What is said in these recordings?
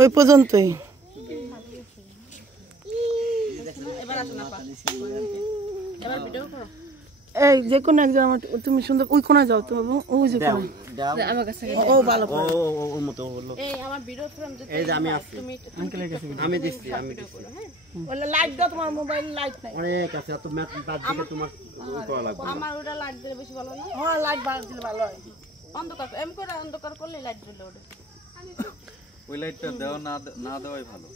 ওই পর্যন্তই। এই যে কোন একজন আমার তুমি সুন্দর ওই কোণায় যাও তুমি ওই যে কোণায় আমার কাছে ও ভালো করে ও মত হলো এই আমার ভিডিও ফ্রেম যদি এই যে আমি আছি আঙ্কেলের কাছে আমি দিচ্ছি ওলা লাইট দাও তোমার মোবাইল লাইট নাই অনেক আছে এত ম্যাচ বাদ দিকে তোমার ওই করা লাগবে আমার ওটা লাইট দিলে বেশি ভালো না হ্যাঁ লাইট বাদ দিলে ভালো হয় অন্ধকার এম করে অন্ধকার করলে লাইট জ্বলে ওঠে ওই লাইটটা দাও না দেওয়াই ভালো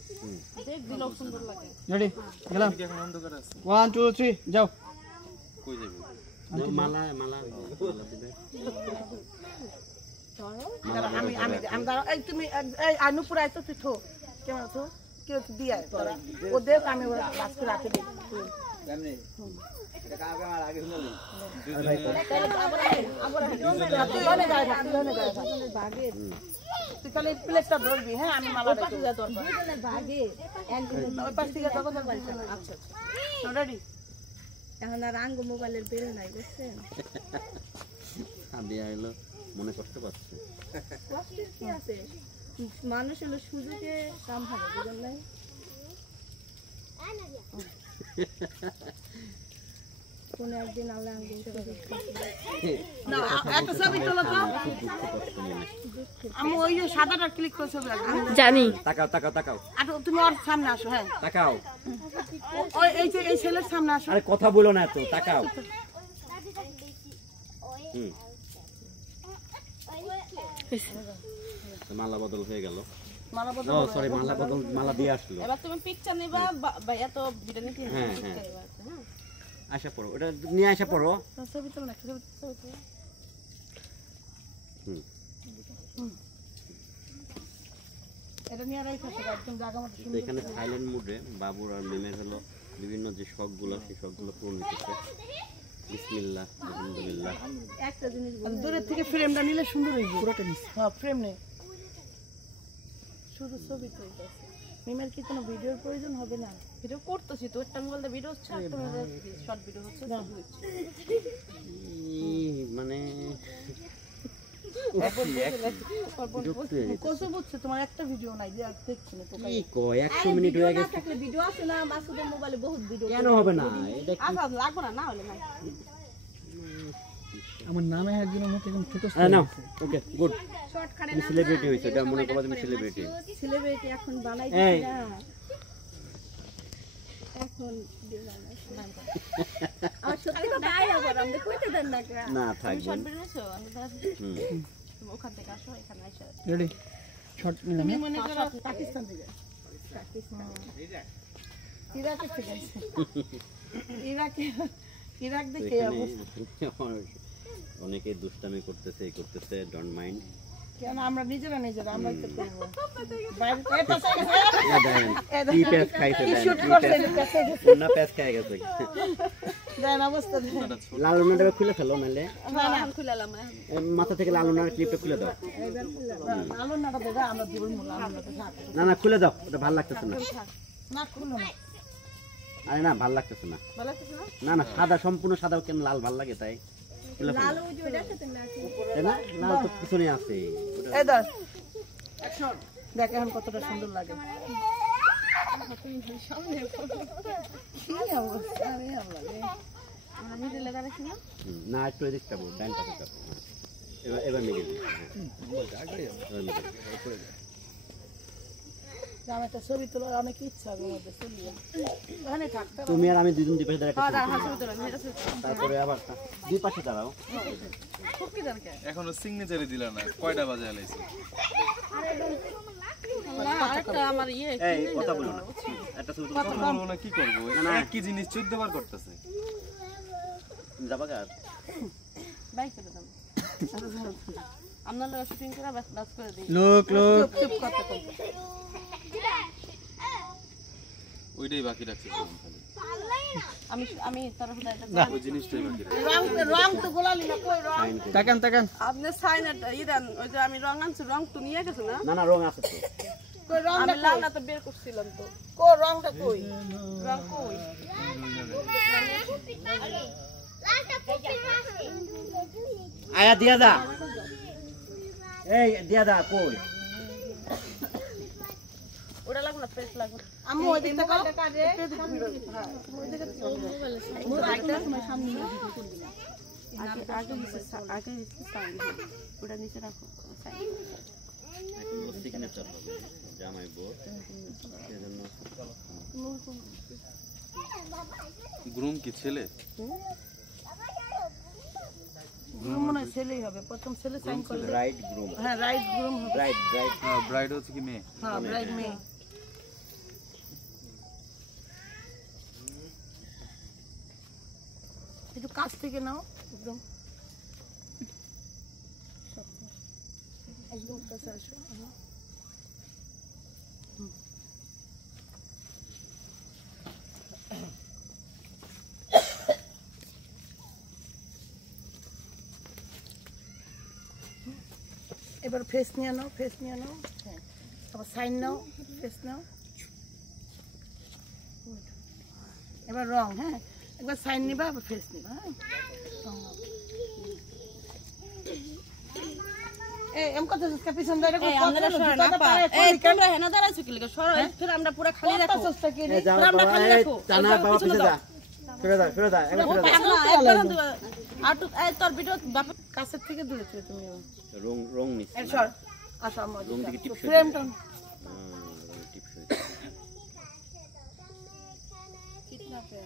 দেখ দিলে সুন্দর লাগে রেডি গেলাম এখন অন্ধকার আছে 1 2 3 যাও কই যাবে মালা দিবে আমি দাঁড়াও এই তুমি এই আনুপুর আইতো তুই থো কেমন আছো কি দিয়া তোরা ও দেখ আমি ওরা কাজ করে রাখে দিই জানি এটা কাকে আমার আগে শুনলি আবার তুই ওনে যায় ভাগে তুই খালি প্লেটটা ধরবি হ্যাঁ আমি মালা পাশে যা তোর দুজনে ভাগে একজন ওই পাশ থেকে তখন বলছ আচ্ছা রেডি এখন আর আঙ্গ মোবাইলের বেল নাই বুঝছেন আদি আইলো মনে কষ্ট পাচ্ছে কষ্ট কি আছে মানুষ হলো সুযোগে কাম হবে বুঝলেন না কোন একদিন আল্লাহ আঙ্গ না একটা ছবি তোলো তো আমি ওই যে সাদাটা ক্লিক করে ছবি জানি তাকাও আচ্ছা তুমি ওর সামনে আসো হ্যাঁ তাকাও ওই এই ছেলের সামনে আসো আরে কথা বলো না তো তাকাও মালা বদল হয়ে গেল মালা বদল ও সরি মালা দিয়ে আসলো এবার তুমি পিকচার নেবা ভাইয়া তো ভিডিও নিতে হ্যাঁ আশা পড়ো ওটা নিয়ে আসা পড়ো ছবি তোলো না ছবি এটা নিয়ে রাখছো একদম জায়গা মতো সুন্দর এখানে সাইলেন্ট মোডে বাবুর আর মেমের হলো বিভিন্ন যে শখগুলো সেই শখগুলো পূরণ হচ্ছে বিসমিল্লাহ আলহামদুলিল্লাহ একটা জিনিস দূরে থেকে ফ্রেমটা নিলে সুন্দর হইবে পুরোটা নিস হ্যাঁ ফ্রেম নে শুধু ছবি তুলতে আছে মেমের কি কোনো ভিডিওর প্রয়োজন হবে না ভিডিও করতেছি তো একটা আমি বলতে ভিডিও হচ্ছে একটা শর্ট ভিডিও হচ্ছে মানে কত বুঝছো তোমার একটা ভিডিও নাই যে দেখছি না তো কি কয় 100 মিনিট হয়ে গেছে থাকলে ভিডিও আছে না মাসুদের মোবাইলে বহুত ভিডিও কেন হবে না এটা কি আচ্ছা লাগবে না হলে নাই আমার নামে একজন মত একদম ছোট না ওকে গুড শর্ট খাড়ে না সেলিব্রিটি হইছে এটা মনে করো তুমি সেলিব্রিটি এখন বানাই দিছি না এখন ডিজাইন আর সত্যি তো গায় আবার আমরা কইতে দেন না থাকবে শর্ট ভিডিওছো আমি ওখান থেকে আসো এখানে আসো রেডি শর্ট নিলাম আমি মনে করো পাকিস্তান থেকে ইরাক থেকে ইরাক দেখে অনেকে দুষ্টামি করতেছে ডোন্ট মাইন্ড কেন আমরা নিজেরা আমরা তো করব বাইরে কি পেস খাইতে দেন না পেস খাই গেছে দেন অবস্থা লালুনাটা খুলে ফেলো নালে না খুলালাম মাথা থেকে লালুনার ক্লিপটা খুলে দাও লালুনাটা দাও আমরা দিব লালুনাটা থাক না খুলে দাও ওটা ভালো লাগতেছে না খুলো না আরে না ভালো লাগতেছে না না সাদা সম্পূর্ণ সাদা কেন লাল ভালো লাগে তাই লাল ওই যে ওটা সাথে না আছে না লাল তো পিছনে আছে এই দাও অ্যাকশন দেখ এখন কতটা সুন্দর লাগে সামনে কি অবস্থা রে লাগে আমি দিলে দাঁড়াছি না একটু এদিক যাবো ব্যাংকটা যাবো এবার মিডিল একটা ছবি তোলার অনেক ইচ্ছা হবে মধ্যে ওখানে থাকতে তুমি আর আমি দুজন দুই পাশে তারপরে আবার দুই পাশে দাঁড়াও এখনো সিগনেচারই দিলা না কয়টা বাজে আলাইছো আরেকটা আমার এই কথা বলো না একটা ছবি কথা বলবো না কি করব কি জিনিস 14 বার করতেছে যাবা কার বাইক করে দাও আমরা শুটিং করে বাস করে দেই লোক চুপ করতে ওইটাই বাকি রাখছি আমি তার এটা ওই জিনিসটাই বাকি রাখছি রং তো গোলালি না কই রং তাকান আপনি সাইনটা দেন ওই যে আমি রং আনছি রং তো নিয়ে গেছে না রং আছে তো কই রং আমি লালটা তো বের করছিলাম তো রংটা কই রং কই লালটা পুকির আছে আয়া দিয়া দা এই দিয়া দা কই ওটা লাগবে না পেস্ট লাগবে আম্মু ওই দিকটা কাটে হ্যাঁ ওই দিকে মোর আইটা সামনে আগে সাইন ওটা নিচে রাখো সাইন সিগনেচার হবে জামাই বউ সেজন্য গ্রুম কি ছেলে গ্রুম মনে হয় ছেলেই হবে প্রথম ছেলে সাইন করলে রাইট গ্রুম হ্যাঁ রাইট গ্রুম হবে রাইট ব্রাইড হচ্ছে কি মেয়ে হ্যাঁ ব্রাইড মেয়ে একটু কাছ থেকে নাও একদম একদম কাছে আসো এবার ফেস নিয়ে নাও হ্যাঁ আবার সাইন নাও ফেস নাও এবার রং হ্যাঁ একবার সাইন নিবা আবার ফেস নিবা হ্যাঁ এই এম কত সস্তা পিছন ধরে এই আমরা সরে না পা এই তোমরা হেনা দাঁড়াইছো কি লাগে সরো ফির আমরা পুরো খালি রাখো সস্তা কি এই যাও বাবা এই টানা বাবা পিছে যা ফিরে যা একবার আর তো এই তোর ভিডিও বাপ কাছের থেকে দূরে ছিল তুমি রং নিছ এই সর আসো আমার রং দিকে টিপস ফ্রেমটা টিপস কিতনা पे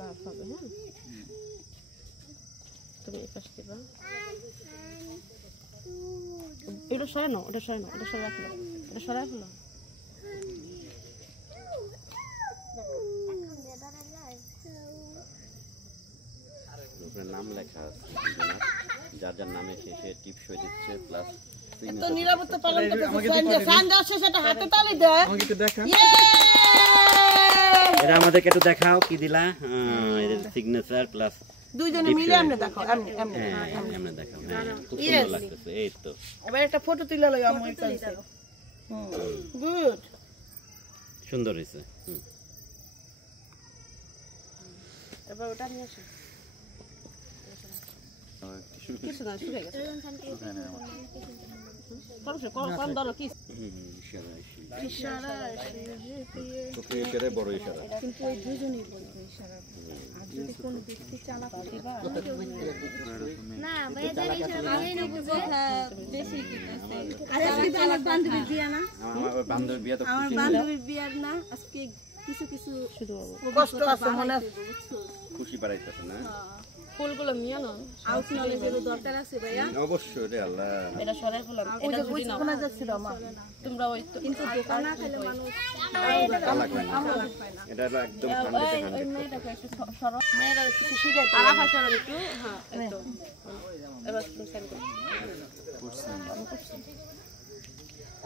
লাভ হবে হ্যাঁ তুমি এই পাশ দিবা এটা সরে নাও এটা সরে রাখো এটা সরে রাখো উপরে নাম লেখা আছে যার যার নামে শেষে টিপস হয়ে দিচ্ছে প্লাস তো নিরাপত্তা পালন করতে সাইন দাও সেটা হাতে তালি দে আমাকে একটু দেখা এটা আমাদেরকে একটু দেখাও কি দিলা এর সিগনেচার প্লাস দুইজনে মিলে আমরা দেখাও এমনি আমরা দেখাও খুব সুন্দর লাগতেছে এই তো এবার একটা ফটো তুলে লই আম্মু এই কাছে গুড সুন্দর হইছে এবার ওটা নিয়ে আসো কিছু না শুকিয়ে গেছে কম ধরো কি ইশারা ছোট ইশারা বড় ইশারা কিন্তু এই দুইজনেই বলবে ইশারা আর যদি কোন ব্যক্তি চালাক দিবা না ভাইদের ইশারা আমি না বুঝে বেশি কিতেছে আরে আজকে চালাক বান্ধবী দিয়া না আমার বান্ধবীর বিয়ে তো আমার বান্ধবীর বিয়ার না আজকে কিছু শুধু কষ্ট আছে মনে খুশি বাড়াইতেছে না ফুলগুলো নিয়ে নাও আউট নলেজের দরকার আছে ভাইয়া অবশ্যই রে আল্লাহ এটা সরাই ফেলাম এটা যদি নাও কোনা যাচ্ছিল মা তোমরা ওই কিন্তু দোকান না খেলে মানুষ এটা হলো একদম 100 ওই মেয়েটাকে একটু সরো মেয়েরা কিছু শিখাইতে আর আফা সরো একটু হ্যাঁ একদম এবার তুমি সেন্ড করো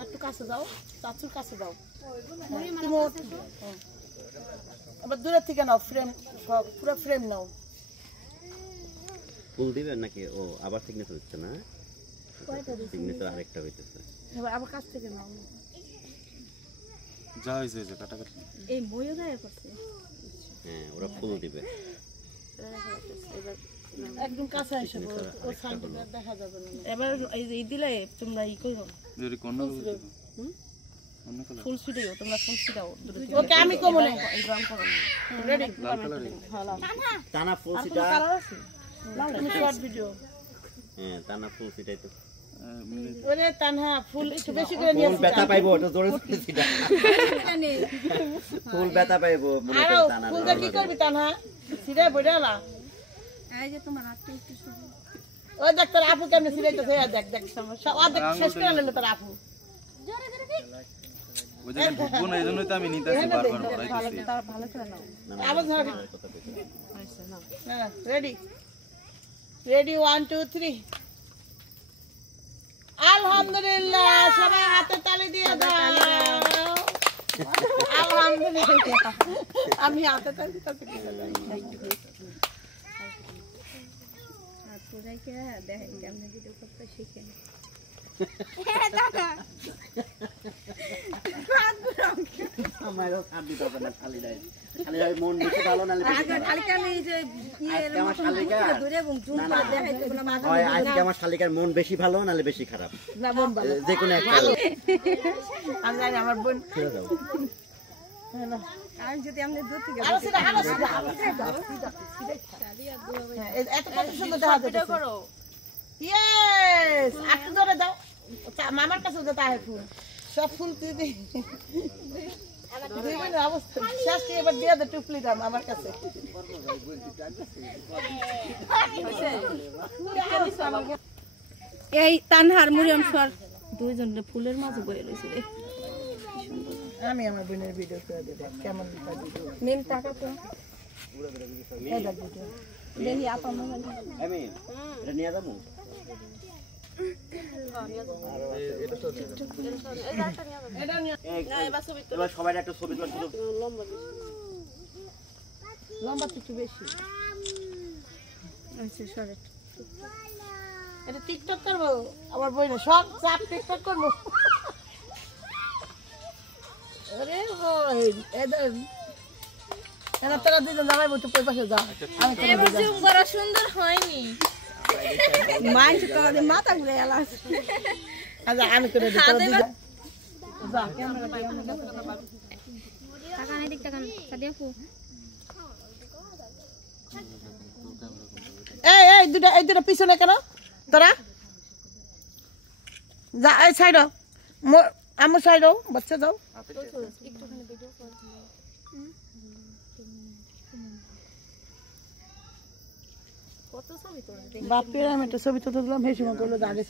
একটু কাছে যাও চাচুর কাছে যাও আবার দূরে থেকে নাও ফ্রেম সব পুরো ফ্রেম নাও ফুল দিবে নাকি ও আবার সিগনেচার হচ্ছে না সিগনেচার আরেকটা হইতেছে এবার আবার কাছ থেকে নাও যা হয়েছে যে কাটাকাটি এই ময়ও গায়ে করছে হ্যাঁ ওরা ফুল দিবে একদম কাছে আসো ও সাইডে দেখা যাবে না এবার এই দিলে তোমরা ই কইও যদি কোন ফুল ছিটাও তোমরা ফুল ছিটাও ওকে আমি কমো না এই রং করো রেডি লাল কালার টানা ফুল সিটা তুমি শর্ট ভিডিও হ্যাঁ টানা ফুল সিটাই তো ওরে তানহা ফুল একটু বেশি করে নিয়ে ফুল ব্যথা পাইবো ওটা জোরে সিটা ফুল ব্যথা পাইবো মনে আর করে টানা ফুলটা কি করবি তানহা সিরে বইরালা এই যে তোমার হাতটা একটু শুধু ও দেখ তোর আপু কেমনে সিরাইতেছে দেখ দেখ সমস্যা ও দেখ শেষ করে নিল তোর আপু ওই যে ঢুকবো না এইজন্যই তো আমি নিতেছি বারবার পড়াইতেছি ভালো করে নাও আবার ধর না রেডি রেডি 1 2 3 আলহামদুলিল্লাহ সবাই হাতে তালি দিয়ে দাও আলহামদুলিল্লাহ আমি হাতে তালি দিতে রেখে দেখেন কেমনে ভিডিও করতে শিখেন। আমারও ছাড় দিতে হবে না খালি নাই খালি হয় মন বেশি ভালো নালে বেশি খারাপ। কালকে আমি এই যে আজকে আমার শালিকা ধরে এবং জুম করে দেখাইতে বলে মাথা হয় আজকে আমার শালিকার মন বেশি ভালো নালে বেশি খারাপ না বোন ভালো। যে কোনো একটা আমি জানি আমার বোন ছেড়ে দাও আমি যদি আমরা দূর থেকে এত কত সুন্দর দেখা যাচ্ছে করো ইয়েস একটু ধরে দাও মামার কাছে যেতে হয় ফুল সব ফুল দিদি দিবেন অবস্থা শেষ কি এবার দিয়ে দে টুপলি দাম আমার কাছে এই তানহার মরিয়ম সর দুইজনে ফুলের মাঝে বয়ে রয়েছে রে। আমি আমার বোনের ভিডিও করে দেব কেমন ভিডিও মেম টাকা তো এই দেখ ভিডিও দেখি আপা মোবাইল আমি এটা নিয়ে যাবো এবার সবাই একটা ছবি তোলা শুধু লম্বা একটু বেশি আচ্ছা সরে এটা টিকটক করবো আমার বোনের সব চাপ টিকটক করবো আরে ভাই এদের এরা তোরা দুজন জামাই বলতে কই পাশে যা আমি তোরা এবার জুম করা সুন্দর হয়নি। মাইন্ড তোদের মাথা ঘুরে এলাম আচ্ছা আমি করে দিই তোরা দুজন যা ক্যামেরা দিয়ে আমরা টাকা নাই দিক টাকা সাদিয়া ফু এই দুটা পিছনে কেন তোরা যা এই সাইড আমার সাইড বাচ্চা যাও বাপের আমি একটা ছবি তো তুললাম সেই সময় করলো আগে